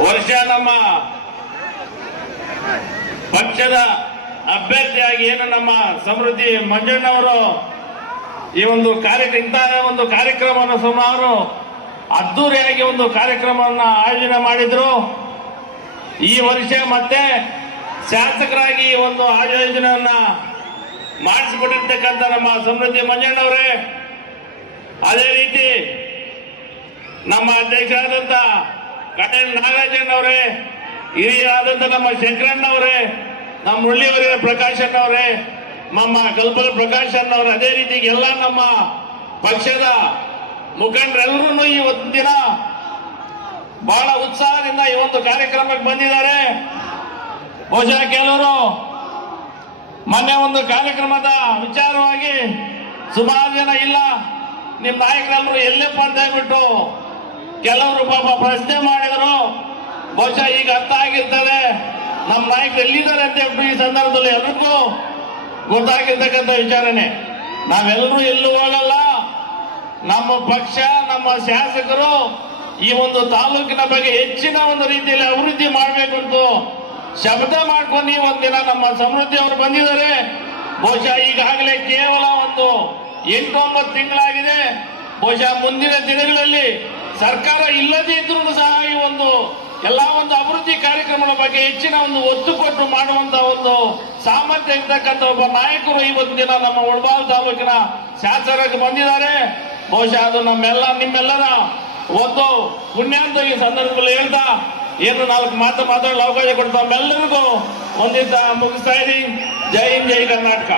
ವರ್ಷ ನಮ್ಮ ಪಕ್ಷದ ಅಭ್ಯರ್ಥಿಯಾಗಿ ಏನು ನಮ್ಮ ಸಮೃದ್ಧಿ ಮಂಜಣ್ಣವರು ಈ ಒಂದು ಕಾರ್ಯ ಇಂತಹ ಒಂದು ಕಾರ್ಯಕ್ರಮವನ್ನು ಸುಮಾರು ಅದ್ದೂರಿಯಾಗಿ ಒಂದು ಕಾರ್ಯಕ್ರಮವನ್ನು ಆಯೋಜನೆ ಮಾಡಿದ್ರು. ಈ ವರ್ಷ ಮತ್ತೆ ಶಾಸಕರಾಗಿ ಈ ಒಂದು ಆಯೋಜನೆಯನ್ನ ಮಾಡಿಸಿಕೊಟ್ಟಿರ್ತಕ್ಕಂಥ ನಮ್ಮ ಸಮೃದ್ಧಿ ಮಂಜಣ್ಣವರೇ ಅದೇ ರೀತಿ ನಮ್ಮ ಅಧ್ಯಕ್ಷರಾದಂತ ಕಟೇಲ್ ನಾಗರಾಜಣ್ಣವರೇ ಹಿರಿಯರಾದಂತ ನಮ್ಮ ಶಂಕರಣ್ಣವರೇ ನಮ್ಮ ಮುರಳಿಯವರೇ ಪ್ರಕಾಶ್ ಅಣ್ಣವರೇ ನಮ್ಮ ಕಲ್ಪನ ಪ್ರಕಾಶ್ ಅಣ್ಣವರೇ ಅದೇ ರೀತಿ ಎಲ್ಲ ನಮ್ಮ ಪಕ್ಷದ ಮುಖಂಡರೆಲ್ಲರೂ ಈ ದಿನ ಬಹಳ ಉತ್ಸಾಹದಿಂದ ಈ ಒಂದು ಕಾರ್ಯಕ್ರಮಕ್ಕೆ ಬಂದಿದ್ದಾರೆ. ಬಹುಶಃ ಕೆಲವರು ಮೊನ್ನೆ ಒಂದು ಕಾರ್ಯಕ್ರಮದ ವಿಚಾರವಾಗಿ ಸುಮಾರು ಜನ, ಇಲ್ಲ ನಿಮ್ಮ ನಾಯಕರೆಲ್ಲರೂ ಎಲ್ಲೇ ಅಂತ ಕೆಲವರು ಪಾಪ ಪ್ರಶ್ನೆ ಮಾಡಿದ್ರು, ಬಹುಶಃ ಈಗ ಅರ್ಥ ಆಗಿರ್ತದೆ ನಮ್ಮ ನಾಯಕರು ಎಲ್ಲಿದ್ದಾರೆ ಅಂತ ಹೇಳ್ಬಿಟ್ಟು ಈ ಸಂದರ್ಭದಲ್ಲಿ ಎಲ್ರಿಗೂ ಗೊತ್ತಾಗಿರ್ತಕ್ಕಂಥ ವಿಚಾರಣೆ. ನಾವೆಲ್ಲರೂ ಎಲ್ಲೂ ಹೋಗಲ್ಲ. ನಮ್ಮ ಪಕ್ಷ, ನಮ್ಮ ಶಾಸಕರು ಈ ಒಂದು ತಾಲೂಕಿನ ಬಗ್ಗೆ ಹೆಚ್ಚಿನ ಒಂದು ರೀತಿಯಲ್ಲಿ ಅಭಿವೃದ್ಧಿ ಮಾಡಬೇಕು ಅಂತ ಶಬ್ದ ಮಾಡ್ಕೊಂಡು ಒಂದಿನ ನಮ್ಮ ಸಮೃದ್ಧಿ ಅವರು ಬಂದಿದ್ದಾರೆ. ಬಹುಶಃ ಈಗಾಗಲೇ ಕೇವಲ ಒಂದು ಎಂಟು ಒಂಬತ್ತು ತಿಂಗಳಾಗಿದೆ. ಬಹುಶಃ ಮುಂದಿನ ದಿನಗಳಲ್ಲಿ ಸರ್ಕಾರ ಇಲ್ಲದೇ ಇದ್ರೂ ಸಹ ಈ ಒಂದು ಎಲ್ಲ ಒಂದು ಅಭಿವೃದ್ಧಿ ಕಾರ್ಯಕ್ರಮಗಳ ಬಗ್ಗೆ ಹೆಚ್ಚಿನ ಒಂದು ಒತ್ತು ಕೊಟ್ಟು ಮಾಡುವಂತ ಒಂದು ಸಾಮರ್ಥ್ಯ ಇರ್ತಕ್ಕಂಥ ಒಬ್ಬ ನಾಯಕರು ಇವತ್ತು ದಿನ ನಮ್ಮ ಉಳಬಾಲ್ ತಾಲೂಕಿನ ಶಾಸಕರಾಗಿ ಬಂದಿದ್ದಾರೆ. ಬಹುಶಃ ಅದು ನಮ್ಮೆಲ್ಲ ನಿಮ್ಮೆಲ್ಲರ ಒಂದು ಪುಣ್ಯಾಂತ ಈ ಸಂದರ್ಭದಲ್ಲಿ ಹೇಳ್ತಾ ಏನು ನಾಲ್ಕು ಮಾತು ಮಾತಾಡಲು ಅವಕಾಶ ಕೊಡ್ತಾ ನಮ್ಮೆಲ್ಲರಿಗೂ ಒಂದಿದ್ದ ಮುಗಿಸ್ತಾ ಇದ್ದೀನಿ. ಜೈ ಹಿಂದ್, ಜೈ ಕರ್ನಾಟಕ.